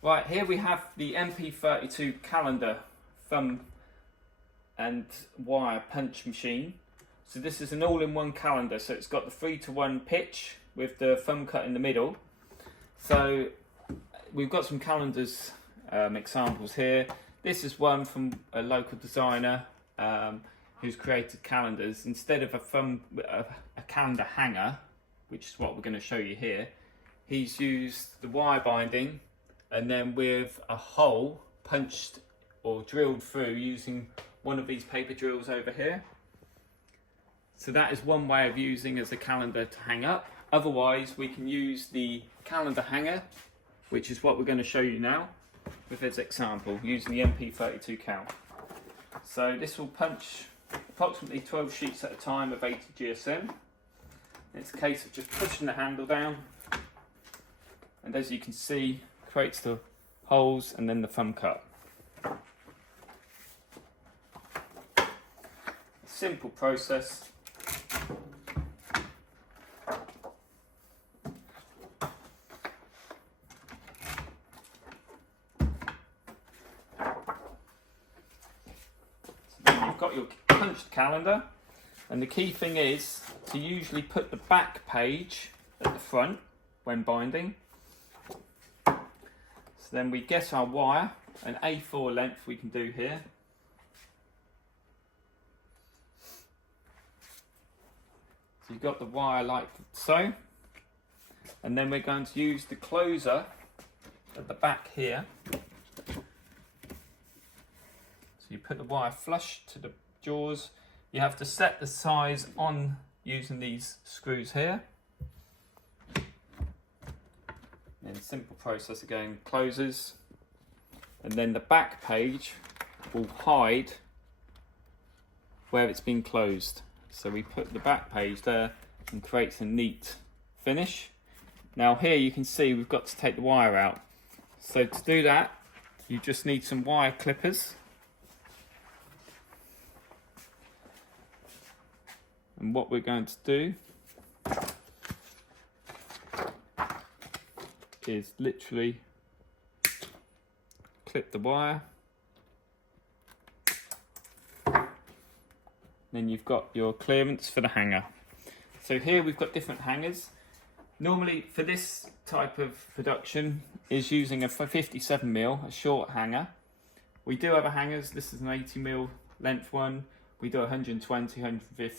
Right, here we have the PB32 calendar thumb and wire punch machine. So this is an all-in-one calendar, so it's got the 3-to-1 pitch with the thumb cut in the middle. So we've got some calendars examples here. This is one from a local designer who's created calendars. Instead of a calendar hanger, which is what we're going to show you here, he's used the wire binding and then with a hole punched or drilled through using one of these paper drills over here. So that is one way of using as a calendar to hang up. Otherwise, we can use the calendar hanger, which is what we're going to show you now with this example, using the PB32-CAL. So this will punch approximately 12 sheets at a time of 80 GSM. It's a case of just pushing the handle down, and as you can see, creates the holes and then the thumb cut. Simple process. You've got your punched calendar, and the key thing is to usually put the back page at the front when binding. So then we get our wire, an A4 length we can do here. So you've got the wire like so, and then we're going to use the closer at the back here. So you put the wire flush to the jaws. You have to set the size on using these screws here. And simple process again, closes, and then the back page will hide where it's been closed. So we put the back page there and creates a neat finish. Now here you can see we've got to take the wire out. So to do that, you just need some wire clippers. And what we're going to do is literally clip the wire. Then you've got your clearance for the hanger. So here we've got different hangers. Normally for this type of production is using a 57mm, a short hanger. We do have hangers, this is an 80mm length one. We do 120, 150,